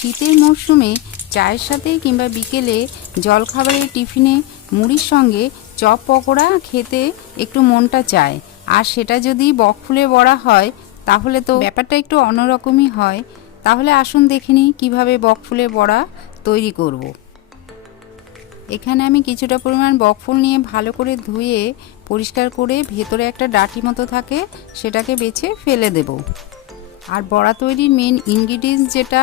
শীতের মরশুমে চায়ের সাথে কিংবা বিকেলে জলখাবারের টিফিনে মুড়ির সঙ্গে চপ পকোড়া খেতে একটু মনটা চায়। আর সেটা যদি বকফুলের বড়া হয় তাহলে তো ব্যাপারটা একটু অন্যরকমই হয়। তাহলে আসুন দেখে নিই কীভাবে বকফুলের বড়া তৈরি করব। এখানে আমি কিছুটা পরিমাণ বকফুল নিয়ে ভালো করে ধুয়ে পরিষ্কার করে ভেতরে একটা ডাঁটি মতো থাকে সেটাকে বেছে ফেলে দেব। আর বড়া তৈরির মেন ইনগ্রিডিয়েন্টস যেটা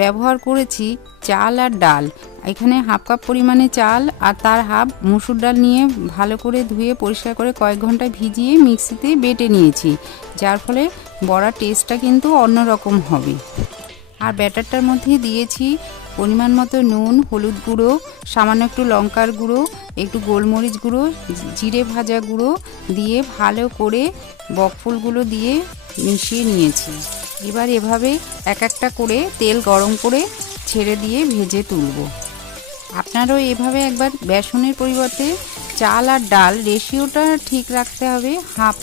ব্যবহার করেছি চাল আর ডাল। এখানে হাফ কাপ পরিমাণে চাল আর তার হাফ মসুর ডাল নিয়ে ভালো করে ধুয়ে পরিষ্কার করে কয়েক ঘন্টা ভিজিয়ে মিক্সিতে বেটে নিয়েছি, যার ফলে বড়ার টেস্টটা কিন্তু অন্যরকম হবে। আর ব্যাটারটার মধ্যে দিয়েছি পরিমাণ মতো নুন, হলুদ গুঁড়ো, সামান্য একটু লঙ্কার গুঁড়ো, একটু গোলমরিচ গুঁড়ো, জিরে ভাজা গুঁড়ো দিয়ে ভালো করে বকফুলগুলো দিয়ে মিশিয়ে নিয়েছি। এবার এভাবে এক একটা করে তেল গরম করে ছেড়ে দিয়ে ভেজে তুলব। আপনারাও এভাবে একবার বেসনের পরিবর্তে চাল আর ডাল রেশিওটা ঠিক রাখতে হবে, হাফ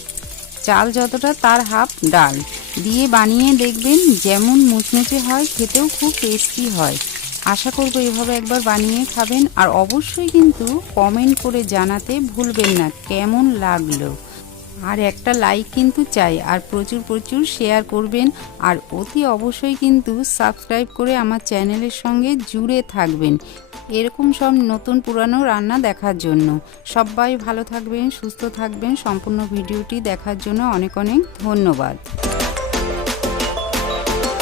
চাল যতটা তার হাফ ডাল দিয়ে বানিয়ে দেখবেন যেমন মুচমুচে হয়, খেতেও খুব টেস্টি হয়। আশা করব এভাবে একবার বানিয়ে খাবেন। আর অবশ্যই কিন্তু কমেন্ট করে জানাতে ভুলবেন না কেমন লাগলো। আর একটা লাইক কিন্তু চাই, আর প্রচুর প্রচুর শেয়ার করবেন। আর অতি অবশ্যই কিন্তু সাবস্ক্রাইব করে আমার চ্যানেলের সঙ্গে জুড়ে থাকবেন এরকম সব নতুন পুরানো রান্না দেখার জন্য। সবাই ভালো থাকবেন, সুস্থ থাকবেন। সম্পূর্ণ ভিডিওটি দেখার জন্য অনেক অনেক ধন্যবাদ।